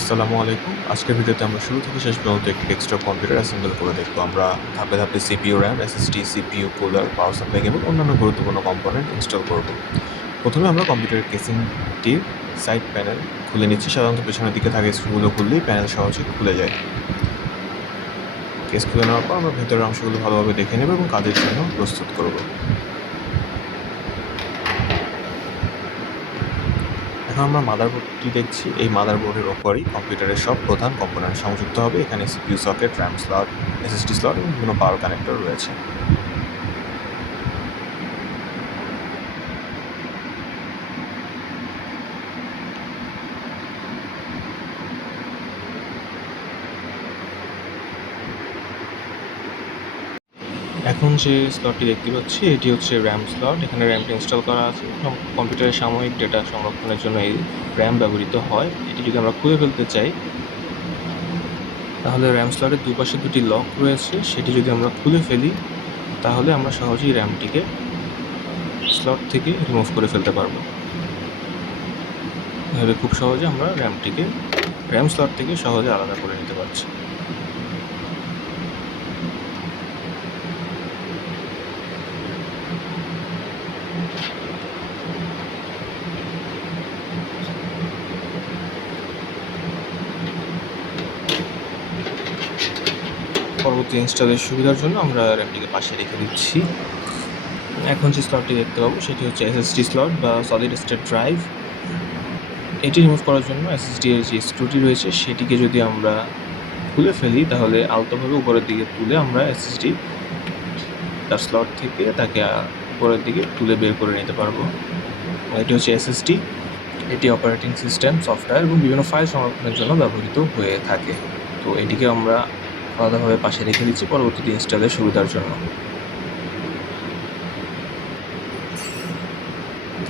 আসসালামু আলাইকুম। আজকের ভিডিওতে আমরা শুরু থেকে শেষ পর্যন্ত একটি ডেস্কটপ কম্পিউটার অ্যাসেম্বল করে দেখব। আমরা ধাপে ধাপে CPU, RAM, SSD, CPU, cooler, power supply cable অন্যান্য গুরুত্বপূর্ণ কম্পোনেন্ট ইনস্টল করব। প্রথমে আমরা কম্পিউটারের কেসিংটির সাইড প্যানেল খুলে নিচ্ছি। সাধারণত পেছনের দিকে থাকা স্ক্রুগুলো খুললেই প্যানেল সহজে খুলে যায়। কেস খুলে নেওয়ার পর আমরা ভেতরের অংশগুলো ভালোভাবে দেখে নেব এবং কাজের জন্য প্রস্তুত করব। এখন আমরা মাদারবোর্ডটি দেখছি। এই মাদারবোর্ডের ওপরই কম্পিউটারের সব প্রধান কম্পোনেন্ট সংযুক্ত হবে। এখানে CPU socket, RAM slot, SSD slot এবং বিভিন্ন পাওয়ার কানেক্টর রয়েছে। এখন যে স্লটটি দেখতে পাচ্ছি এটি হচ্ছে RAM স্লট। এখানে র্যামটা ইনস্টল করা আছে এবং কম্পিউটারের সাময়িক ডেটা সংরক্ষণের জন্য এই RAM ব্যবহৃত হয়। এটি যদি আমরা খুলে ফেলতে চাই তাহলে RAM স্লটের দুপাশে দুটি লক রয়েছে, সেটি যদি আমরা খুলে ফেলি তাহলে আমরা সহজেই র্যামটিকে স্লট থেকে রিমুভ করে ফেলতে পারবো। এভাবে খুব সহজে আমরা RAM স্লট থেকে সহজে আলাদা করে নিতে পারছি। পরবর্তী ইনস্টলের সুবিধার জন্য আমরা র্যামটিকে পাশে রেখে দিচ্ছি। এখন যে স্লটটি দেখতে পাবো সেটি হচ্ছে SSD স্লট বা সলিড স্টেট ড্রাইভ। এটি রিমুভ করার জন্য SSD এর যে স্ক্রুটি রয়েছে সেটিকে যদি আমরা খুলে ফেলি তাহলে আলতোভাবে উপরের দিকে তুলে আমরা SSD তার স্লট থেকে তাকে উপরের দিকে তুলে বের করে নিতে পারবো। এটি হচ্ছে SSD। এটি অপারেটিং সিস্টেম, সফটওয়্যার এবং বিভিন্ন ফাইল সংরক্ষণের জন্য ব্যবহৃত হয়ে থাকে। তো এটিকে আমরা আলাদাভাবে পাশে রেখে দিচ্ছি পরবর্তীতে ইনস্টলের সুবিধার জন্য।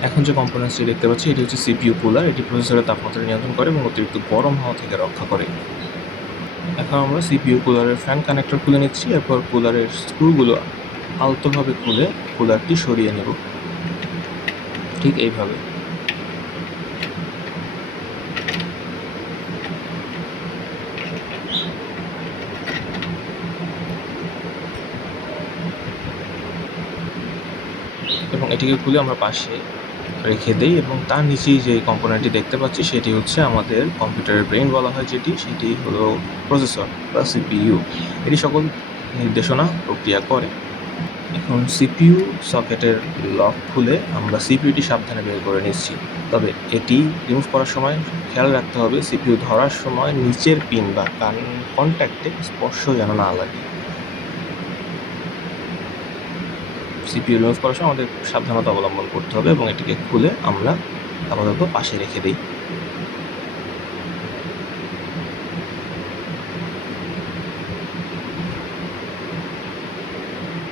এখন যে কম্পোনেন্টসটি দেখতে পাচ্ছি এটি হচ্ছে CPU কুলার। এটি প্রসেসরের তাপমাত্রা নিয়ন্ত্রণ করে এবং অতিরিক্ত গরম হওয়া থেকে রক্ষা করে। এখন আমরা CPU কুলারের ফ্যান কানেক্টর খুলে নিচ্ছি। এরপর কুলারের স্ক্রুগুলো আলতোভাবে খুলে কুলারটি সরিয়ে নেব, ঠিক এইভাবে। এবং এটিকে খুলে আমরা পাশে রেখে দেই এবং তার নিচেই যে কম্পোনেন্টটি দেখতে পাচ্ছি সেটি হচ্ছে আমাদের কম্পিউটারের ব্রেইন বলা হয় যেটি, সেটি হলো প্রসেসর বা CPU। এটি সকল নির্দেশনা প্রক্রিয়া করে। এখন CPU সকেটের লক খুলে আমরা CPUটি সাবধানে বের করে নিচ্ছি। তবে এটি রিমুভ করার সময় খেয়াল রাখতে হবে CPU ধরার সময় নিচের পিন বা কন্ট্যাক্টে স্পর্শ যেন না লাগে। CPU রিমুভ করার সময় আমাদের সাবধানতা অবলম্বন করতে হবে এবং এটিকে খুলে আমরা আপাতত পাশে রেখে দিই।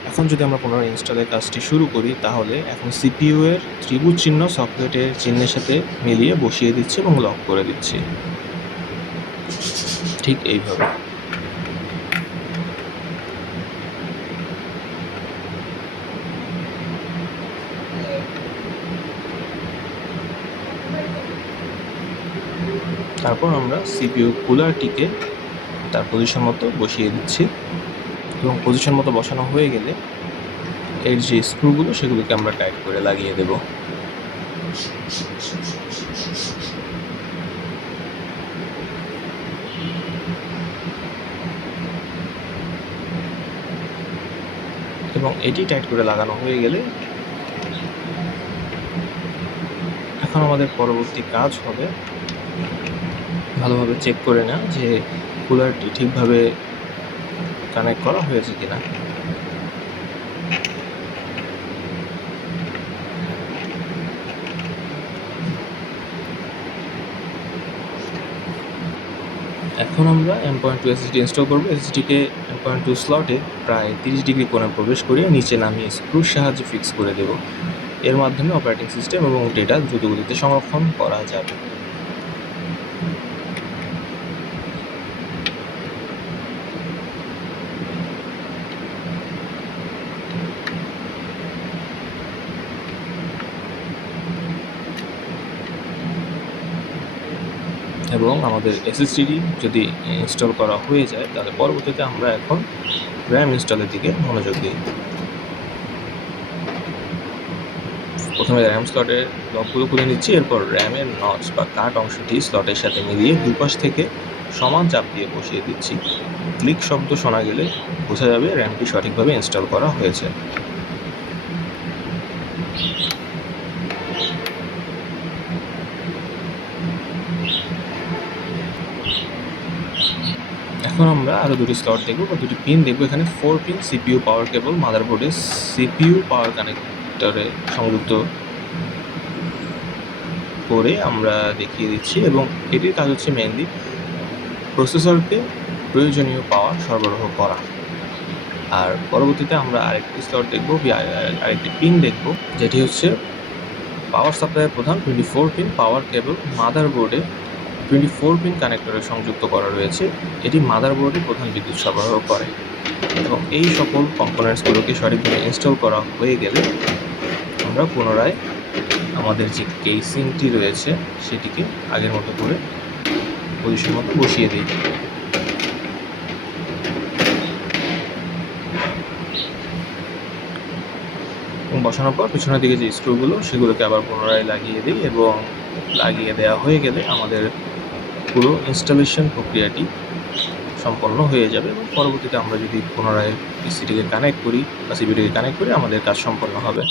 এখন যদি আমরা পুনরায় ইনস্টলের কাজটি শুরু করি তাহলে এখন CPU এর ত্রিভুজ চিহ্ন সকেটের চিহ্নের সাথে মিলিয়ে বসিয়ে দিচ্ছি এবং লক করে দিচ্ছি, ঠিক এইভাবে। তারপর আমরা CPU কুলারটিকে তার পজিশন মতো বসিয়ে দিচ্ছি এবং পজিশন মতো বসানো হয়ে গেলে এর যে স্ক্রুগুলো সেগুলোকে আমরা টাইট করে লাগিয়ে দেব। এবং এটি টাইট করে লাগানো হয়ে গেলে এখন আমাদের পরবর্তী কাজ হবে ভালোভাবে চেক করে নেওয়া যে কুলারটি ঠিকভাবে কানেক্ট করা হয়েছে কিনা। এখন আমরা M.2 SSD ইনস্টল করব। SSDকে M.2 স্লটে প্রায় 30 ডিগ্রি কোণে প্রবেশ করিয়ে নিচে নামিয়ে স্ক্রুর সাহায্যে ফিক্স করে দেব। এর মাধ্যমে অপারেটিং সিস্টেম এবং ডেটা দ্রুতগতিতে সংরক্ষণ করা যাবে। এবং এবং আমাদের এসএসডি যদি ইনস্টল করা হয়ে যায় তাহলে পরবর্তীতে আমরা এখন র্যাম ইনস্টলের দিকে মনোযোগ দিই। প্রথমে র্যাম স্লটের লকগুলো খুলে নিচ্ছি, এরপর র্যামের নচ বা কাট অংশটি স্লটের সাথে মিলিয়ে দুপাশ থেকে সমান চাপ দিয়ে বসিয়ে দিচ্ছি। ক্লিক শব্দ শোনা গেলে বোঝা যাবে র্যামটি সঠিকভাবে ইনস্টল করা হয়েছে। এখন আমরা আরও দুটি স্লট দেখব বা দুটি পিন দেখব। এখানে 4 পিন সিপিইউ পাওয়ার কেবল মাদারবোর্ডে সিপিইউ পাওয়ার কানেক্টরে সংযুক্ত করে আমরা দেখিয়ে দিচ্ছি এবং এটির কাজ হচ্ছে মেইনলি প্রসেসরকে প্রয়োজনীয় পাওয়ার সরবরাহ করা। আর পরবর্তীতে আমরা আরেকটি স্লট দেখব, আরেকটি পিন দেখব, যেটি হচ্ছে পাওয়ার সাপ্লাইয়ের প্রধান 24 পিন পাওয়ার কেবল মাদারবোর্ডে 24 পিন কানেক্টরে সংযুক্ত করা রয়েছে। এটি মাদারবোর্ডে প্রধান বিদ্যুৎ সরবরাহ করে এবং এই সকল কম্পোনেন্টসগুলোকে সঠিকভাবে ইনস্টল করা হয়ে গেলে আমরা পুনরায় আমাদের যে কেসিংটি রয়েছে সেটিকে আগের মতো করে পজিশন মতো বসিয়ে দিই। এবং বসানোর পর পিছনের দিকে যে স্ক্রুগুলো সেগুলোকে আবার পুনরায় লাগিয়ে দিই এবং লাগিয়ে দেওয়া হয়ে গেলে আমাদের পুরো ইনস্টলেশন প্রক্রিয়াটি সম্পন্ন হয়ে যাবে এবং পরবর্তীতে আমরা যদি পুনরায় পিসিটিকে কানেক্ট করি বা সিপিইউটিকে কানেক্ট করি আমাদের কাজ সম্পন্ন হবে।